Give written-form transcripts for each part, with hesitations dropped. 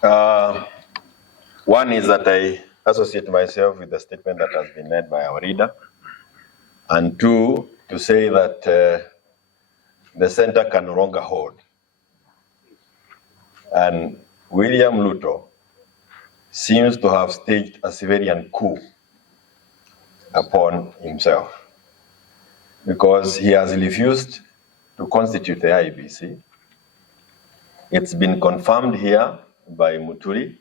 One is that I associate myself with the statement that has been made by our leader, and two, to say that the center can no longer hold. And William Ruto seems to have staged a civilian coup upon himself, because he has refused to constitute the IEBC. It's been confirmed here by Muturi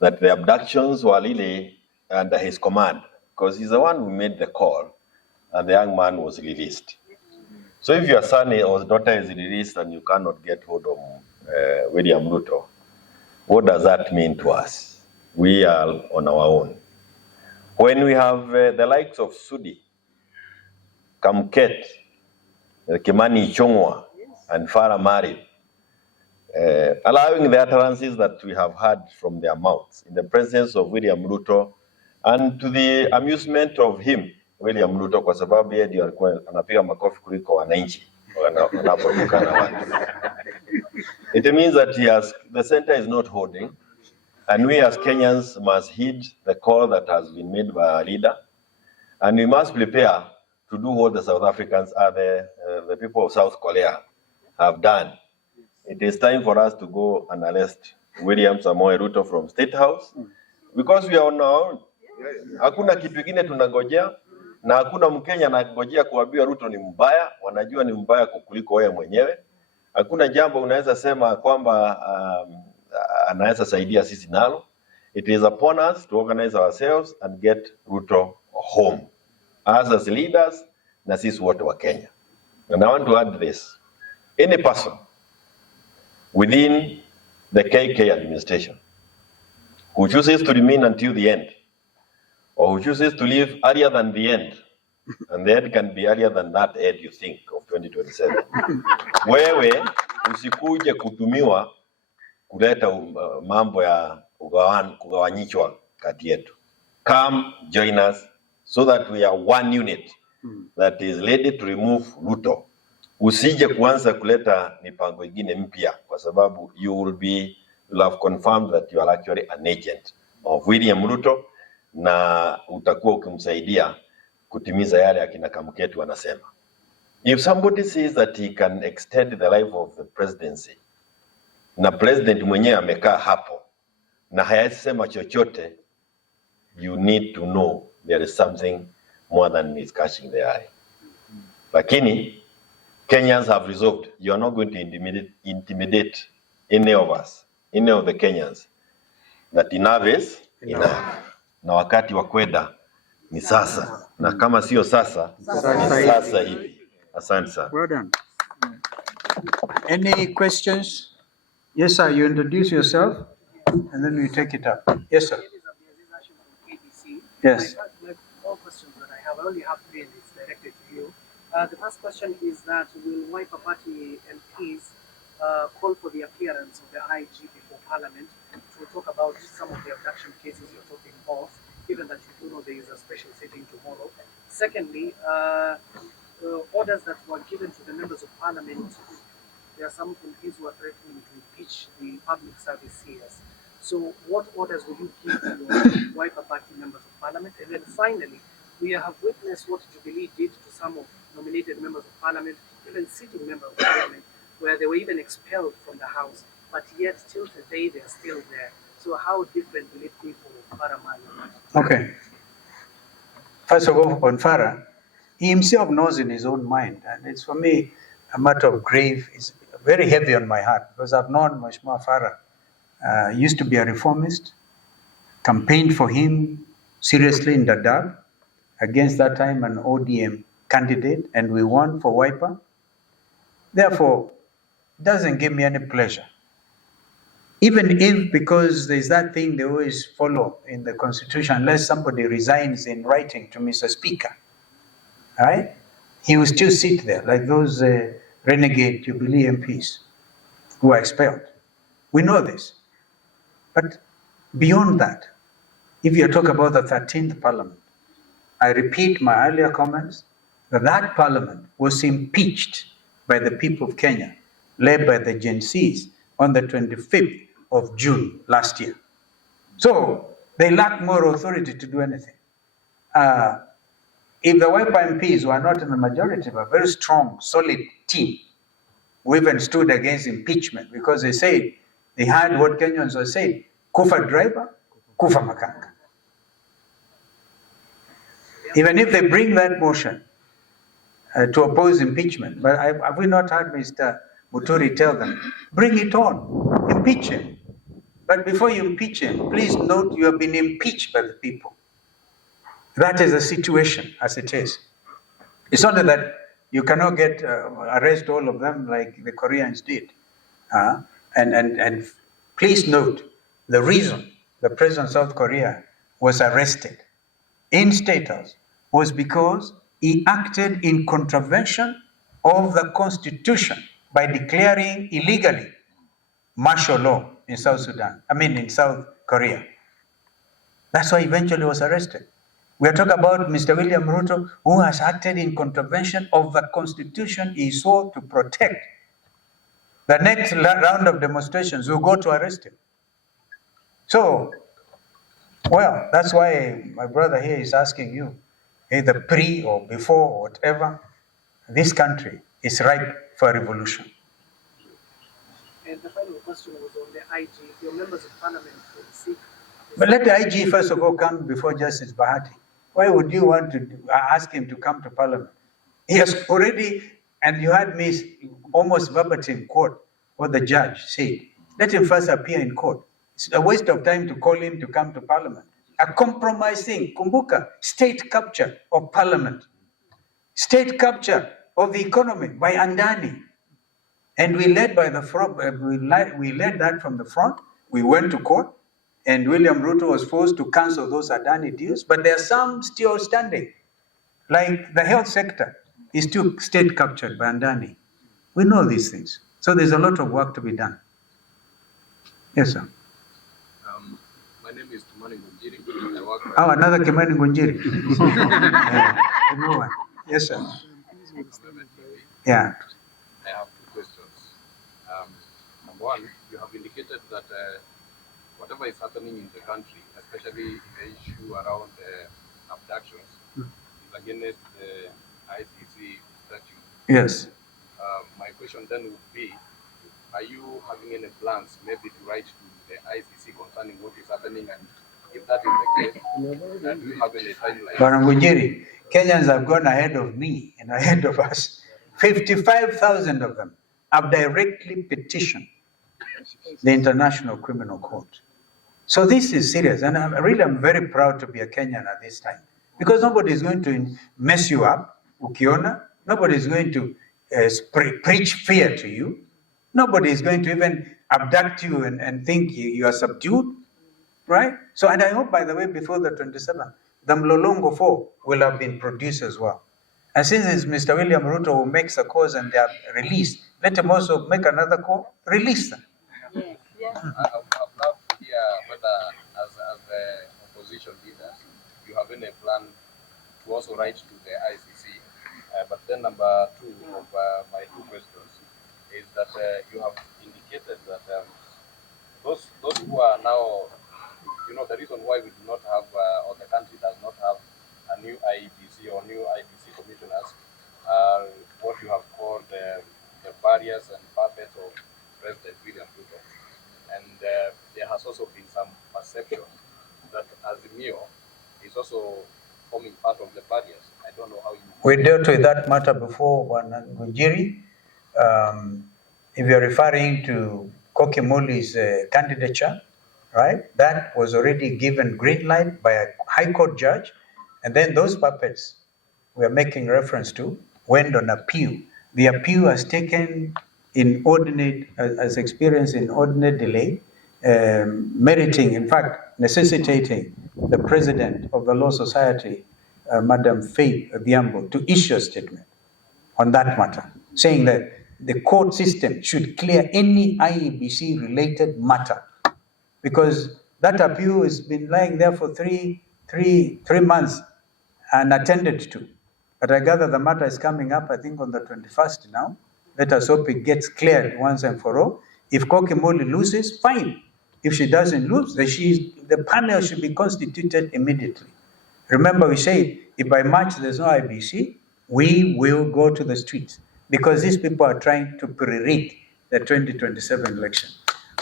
that the abductions were really under his command, because he's the one who made the call, and the young man was released. So if your son or daughter is released and you cannot get hold of William Ruto, what does that mean to us? We are on our own. When we have the likes of Sudi, Kamket, Kimani Ichung'wah, and Farah Marib, allowing the utterances that we have heard from their mouths in the presence of William Ruto, and to the amusement of him, William Ruto, kwa sababu yeye ndio alikuwa anapiga makofi kuliko wananchi wanapotukana watu. It means that the center is not holding, and we as Kenyans must heed the call that has been made by our leader, and we must prepare to do what the South Africans the people of South Korea have done. It is time for us to go and arrest William Samoei Ruto from State House, because we are on our own. Hakuna kitu kingine tunangojea, na hakuna Mkenya anangojea kuambiwa Ruto ni mbaya. Wanajua ni mbaya kuliko wewe mwenyewe. Hakuna jambo unaweza sema kwamba anaweza saidia sisi nalo. It is upon us to organize ourselves and get Ruto home, as leaders na sisi wote wa Kenya. And I want to add this: any person within the KK administration who chooses to remain until the end, or who chooses to leave earlier than the end, and the end can be earlier than that end you think of 2027. Wewe usikuje kutumiwa kuleta mambo ya kugawanyishwa kati yetu. Come join us so that we are one unit that is ready to remove Ruto. Usije kuanza kuleta mipango ingine mpya, kwa sababu you will have confirmed that you are actually an agent of William Ruto, na utakuwa ukimsaidia kutimiza yale akina Kamketu wanasema. If somebody says that he can extend the life of the presidency, na president mwenyewe amekaa hapo na hayasema chochote, you need to know there is something more than is catching the eye. Lakini Kenyans have resolved, you are not going to intimidate any of us, any of the Kenyans, that enough is enough. Na wakati wa kwenda ni sasa, na kama sio sasa ni sasa hivi. Asante sana. Well done. Any questions? Yes, sir. You introduce yourself, and then we take it up. Yes, sir. Yes. Like all questions that I have, I only have three, and it's directed to you. The first question is that will Wiper Party MPs call for the appearance of the IG before Parliament to talk about some of the abduction cases you're talking of, given that you do know there is a special sitting tomorrow? Secondly, orders that were given to the members of Parliament, there are some MPs who are threatening to impeach the public service CS. So what orders will you give to your Wiper Party members of Parliament? And then finally, we have witnessed what Jubilee did to some of nominated members of Parliament, even sitting members of Parliament, where they were even expelled from the House, but yet till today they're still there. So how different will it be for Farah Marib? Okay. First of all, on Farah, he himself knows in his own mind, and it's for me a matter of grave. It's very heavy on my heart, because I've known Mheshimiwa Farah. Used to be a reformist, campaigned for him seriously in Dadaab, against that time an ODM candidate, and we won for Wiper. Therefore, it doesn't give me any pleasure. Even if, because there's that thing they always follow in the Constitution, unless somebody resigns in writing to Mr. Speaker, right? He will still sit there like those renegade Jubilee MPs who are expelled. We know this. But beyond that, if you talk about the 13th Parliament, I repeat my earlier comments, that Parliament was impeached by the people of Kenya, led by the Gen Zs, on the 25th of June last year. So they lack moral authority to do anything. If the Wiper MPs were not in the majority, but a very strong, solid team, who even stood against impeachment because they said, they heard what Kenyans were saying, kufa driver, kufa makanga. Even if they bring that motion to oppose impeachment, but have we not heard Mr. Muturi tell them, bring it on, impeach him. But before you impeach him, please note you have been impeached by the people. That is the situation as it is. It's only that you cannot get arrest all of them like the Koreans did. And please note the reason the president of South Korea was arrested in State House was because he acted in contravention of the Constitution by declaring illegally martial law in in South Korea. That's why eventually he was arrested. We are talking about Mr. William Ruto, who has acted in contravention of the Constitution he swore to protect. The next round of demonstrations will go to arrest him. So, well, that's why my brother here is asking you, either pre or before or whatever, this country is ripe for a revolution. And the final question was on the IG. Your members of parliament will seek. But let the IG first of all come before Justice Bahati. Why would you want to ask him to come to parliament? He has already, and you had me almost verbatim quote what the judge said. Let him first appear in court. It's a waste of time to call him to come to parliament. A compromising, kumbuka, state capture of parliament. State capture of the economy by Andani. And we led by the front, we led that from the front. We went to court, and William Ruto was forced to cancel those Adani deals, but there are some still standing. Like the health sector is still state captured by Andani. We know these things. So there's a lot of work to be done. Yes, sir. My name is Kioni Ngunjiri. I work Oh, another Kioni Ngunjiri. Everyone. Yes, sir. Yeah. I have two questions. Number one, you have indicated that whatever is happening in the country, especially the issue around abductions, is against the ICC statute. Yes. My question then would be, are you having any plans maybe to write to the ICC concerning what is happening, and if that is the case, do you have any timeline? Barangujiri, Kenyans have gone ahead of me and ahead of us. 55,000 of them have directly petitioned the International Criminal Court. So this is serious, and I'm very proud to be a Kenyan at this time, because nobody is going to mess you up, ukiona. Nobody is going to preach fear to you. Nobody is going to even abduct you and think you are subdued, right? So, and I hope, by the way, before the 27th, the Mlolongo 4 will have been produced as well. And since it's Mr. William Ruto who makes a cause and they are released, let him also make another call, release them. Yes, yes. I would love to hear whether, as the opposition leaders, you have any plan to also write to the ICC. But then number two of my two questions is that you have indicated that those who are now, the reason why we do not have, or the country does not have a new IEBC or new IBC commissioners are what you have called the barriers and puppets of President William Ruto. And there has also been some perception that Azimio is also forming part of the barriers. I don't know how you... We dealt with that matter before, Ngunjiri. If you're referring to Kokimoli's candidature, right? That was already given green light by a high court judge. And then those puppets we are making reference to went on appeal. The appeal has taken has experienced inordinate delay, meriting, in fact, necessitating the president of the Law Society, Madam Faith Biambo, to issue a statement on that matter, saying that the court system should clear any IEBC-related matter, because that appeal has been lying there for three months unattended to. But I gather the matter is coming up, I think, on the 21st now. Let us hope it gets cleared once and for all. If Kokimoli loses, fine. If she doesn't lose, then the panel should be constituted immediately. Remember, we said if by March there's no IBC, we will go to the streets because these people are trying to pre-rig the 2027 election.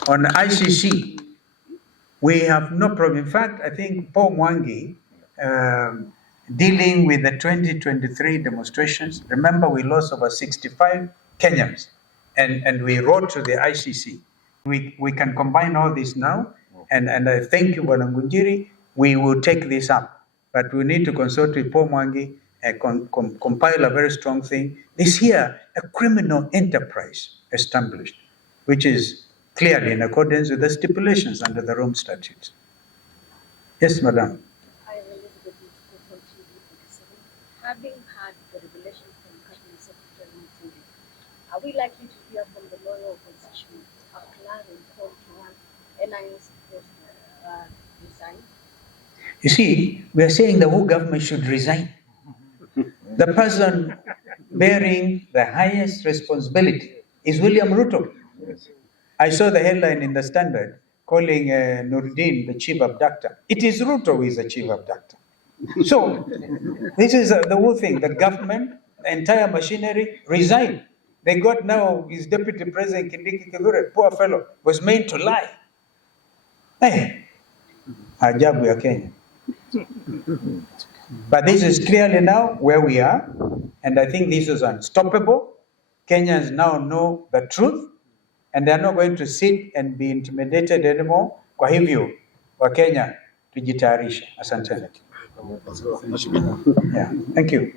On ICC, we have no problem. In fact, I think Paul Mwangi, dealing with the 2023 demonstrations, remember we lost over 65 Kenyans, and we wrote to the ICC. We can combine all this now, and I thank you, Bwana Ngunjiri. We will take this up, but we need to consult with Paul Mwangi and compile a very strong thing. This here, a criminal enterprise established, which is clearly in accordance with the stipulations under the Rome Statutes. Yes, Madam. I am Elizabeth Muturi from TV47. Having had the revelation from Cabinet Secretary Muturi, are we likely to hear from the loyal opposition a clarion call to want NIS post resign? You see, we are saying the whole government should resign. The person bearing the highest responsibility is William Ruto. I saw the headline in the Standard calling Nurdin the chief abductor. It is Ruto who is the chief abductor. So this is the whole thing. The government, the entire machinery resigned. They got now his deputy president, Kindiki Kagure, poor fellow, was made to lie. Hey, ajabu ya Kenya. But this is clearly now where we are, and I think this is unstoppable. Kenyans now know the truth, and they are not going to sit and be intimidated anymore. Kwa hivyo, Wakenya tujitayarishe. Asante. Yeah, thank you.